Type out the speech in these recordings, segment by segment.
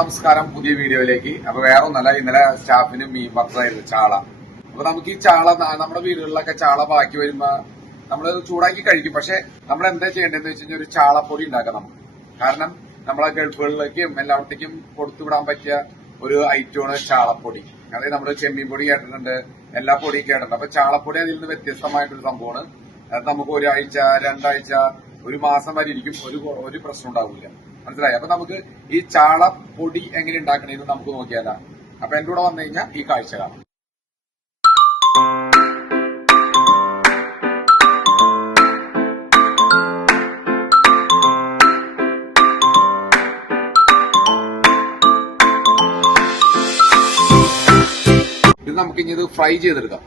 നമസ്കാരം, പുതിയ വീഡിയോയിലേക്ക്. അപ്പൊ വേറെ ഒന്നല്ല, ഇന്നലെ സ്റ്റാഫിന് മീൻ വറുത്തതായിരുന്നു ചാള. അപ്പൊ നമുക്ക് ഈ ചാള നമ്മുടെ വീടുകളിലൊക്കെ ചാള ബാക്കി വരുമ്പോ നമ്മൾ ചൂടാക്കി കഴിക്കും. പക്ഷെ നമ്മൾ എന്താ ചെയ്യേണ്ടതെന്ന് വെച്ച് കഴിഞ്ഞാൽ ഒരു ചാളപ്പൊടി ഉണ്ടാക്കാം നമുക്ക്. കാരണം നമ്മളെ ഗൾഫുകളിലേക്കും എല്ലായിടത്തേക്കും കൊടുത്തുവിടാൻ പറ്റിയ ഒരു ഐറ്റമാണ് ചാളപ്പൊടി. അതായത് നമ്മൾ ചെമ്മീൻ പൊടി കേട്ടിട്ടുണ്ട്, എല്ലാ പൊടിയും കേട്ടിട്ടുണ്ട്. അപ്പൊ ചാളപ്പൊടി അതിൽ നിന്ന് വ്യത്യസ്തമായിട്ടൊരു സംഭവമാണ്. അത് നമുക്ക് ഒരാഴ്ച, രണ്ടാഴ്ച, ഒരു മാസം വരെ ഇരിക്കും, ഒരു പ്രശ്നം ഉണ്ടാവില്ല. മനസ്സിലായി? അപ്പൊ നമുക്ക് ഈ ചാള പൊടി എങ്ങനെ ഉണ്ടാക്കണേന്ന് നമുക്ക് നോക്കിയാലോ. അപ്പൊ എന്റെ കൂടെ വന്നു കഴിഞ്ഞാൽ ഈ കാഴ്ച കാണാം. ഇത് നമുക്ക് ഇനി ഇത് ഫ്രൈ ചെയ്തെടുക്കാം.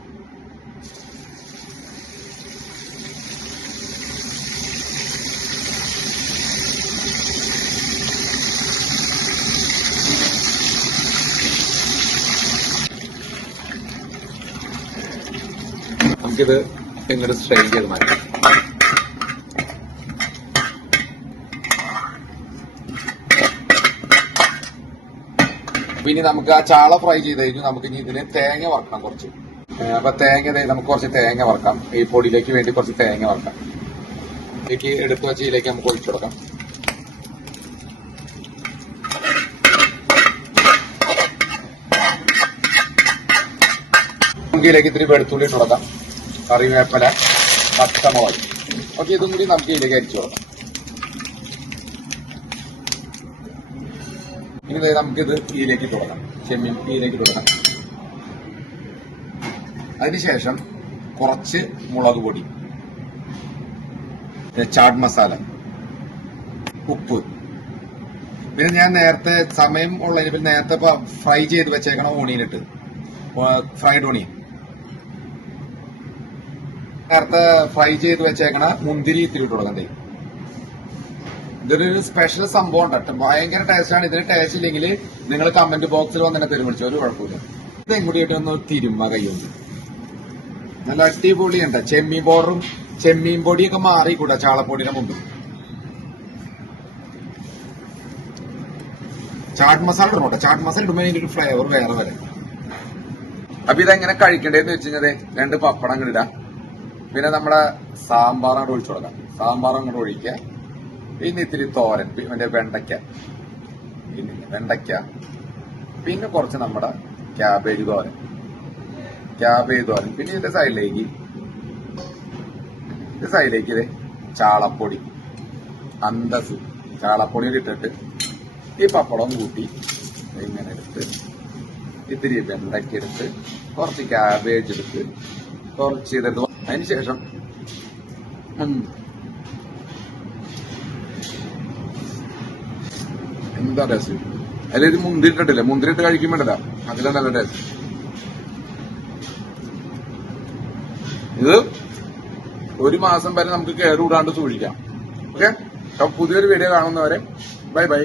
നമുക്കിത് ഇങ്ങോട്ട് സ്ട്രെയിൻ ചെയ്ത് മാറ്റാം. ഇനി നമുക്ക് ആ ചാള ഫ്രൈ ചെയ്ത് കഴിഞ്ഞു. നമുക്ക് ഇനി ഇതിന് തേങ്ങ വറക്കണം കുറച്ച്. അപ്പൊ നമുക്ക് കുറച്ച് തേങ്ങ വറക്കാം. ഈ പൊടിയിലേക്ക് വേണ്ടി കുറച്ച് തേങ്ങ വറക്കാം. ഇതിലേക്ക് എടുത്തു വെച്ച് ഇതിലേക്ക് നമുക്ക് ഒഴിച്ചു കൊടുക്കാം. നമുക്ക് ഇതിലേക്ക് ഇത്തിരി വെളുത്തുള്ളി ഇട്ട് കൊടുക്കാം, കറിവേപ്പില, പച്ചമുളക്. ഓക്കെ, ഇതും കൂടി നമുക്ക് ഇതിലേക്ക് അരിച്ചു കൊടുക്കാം. ഇനി നമുക്കിത് ഇതിലേക്ക് തുടങ്ങാം. ചെമ്മീൻ ഇതിലേക്ക് തുടങ്ങാം. അതിനുശേഷം കുറച്ച് മുളക് പൊടി, ചാട്ട് മസാല, ഉപ്പ്. പിന്നെ ഞാൻ നേരത്തെ സമയം ഉള്ളതിന് നേരത്തെ ഫ്രൈ ചെയ്ത് വെച്ചേക്കണ ഓണിയനിട്ട്, ഫ്രൈഡ് ഓണിയൻ. നേരത്തെ ഫ്രൈ ചെയ്ത് വെച്ചേക്കണ മുന്തിരി ഇത്തിരി ഇട്ട് കൊടുക്കണ്ടേ. ഇതൊരു സ്പെഷ്യൽ സംഭവം ഉണ്ട്. ഭയങ്കര ടേസ്റ്റാണ്. ഇതിന് ടേസ്റ്റ് ഇല്ലെങ്കിൽ നിങ്ങൾ കമന്റ് ബോക്സിൽ വന്നെ തെരുവിളിച്ചു, ഒരു കുഴപ്പമില്ല. ഇതും കൂടിയിട്ട് ഒന്ന് തിരുമ്മ കൈയുണ്ട്. നല്ല അടിപൊളിയുണ്ട്. ചെമ്മീൻ പൊടിയൊക്കെ മാറിക്കൂടാ ചാളപ്പൊടിയുടെ മുമ്പ്. ചാട്ട് മസാല ഇടണോട്ടെ. ചാട്ട് മസാല ഇടുമ്പോൾ അതിന്റെ ഒരു ഫ്ലേവർ വേറെ വരെ. അപ്പൊ ഇതെങ്ങനെ കഴിക്കേണ്ടതെന്ന് വെച്ച് കഴിഞ്ഞാൽ രണ്ട് പപ്പടം ഇടാം. പിന്നെ നമ്മുടെ സാമ്പാർ അങ്ങോട്ട് ഒഴിച്ചു കൊടുക്കാം. സാമ്പാർ അങ്ങോട്ട് ഒഴിക്കുക. പിന്നെ ഇത്തിരി തോരൻ, മറ്റേ വെണ്ടയ്ക്ക, പിന്നെ കുറച്ച് നമ്മുടെ ക്യാബേജ് തോരൻ. പിന്നെ ഇതിന്റെ സൈഡിലേക്ക് ഇത് ചാളപ്പൊടി, അന്തസ് ചാളപ്പൊടിയിൽ ഇട്ടിട്ട് ഈ പപ്പടം കൂട്ടി ഇങ്ങനെ എടുത്ത് ഇത്തിരി വെണ്ടയ്ക്ക എടുത്ത് കുറച്ച് ക്യാബേജ് എടുത്ത് കുറച്ച് ഇതെടുത്ത് അതിനുശേഷം എന്താ ടേസ്റ്റ്. അതിലൊരു മുന്തിരി ഇട്ടിട്ടില്ല, മുന്തിരി ഇട്ട് കഴിക്കുമ്പോഴല്ല, അതിലാണ് നല്ല ടേസ്റ്റ്. ഇത് ഒരു മാസം വരെ നമുക്ക് കേടുകൂടാണ്ട് സൂക്ഷിക്കാം. ഓക്കെ, അപ്പൊ പുതിയൊരു വീഡിയോ കാണുന്നവരെ ബൈ ബൈ.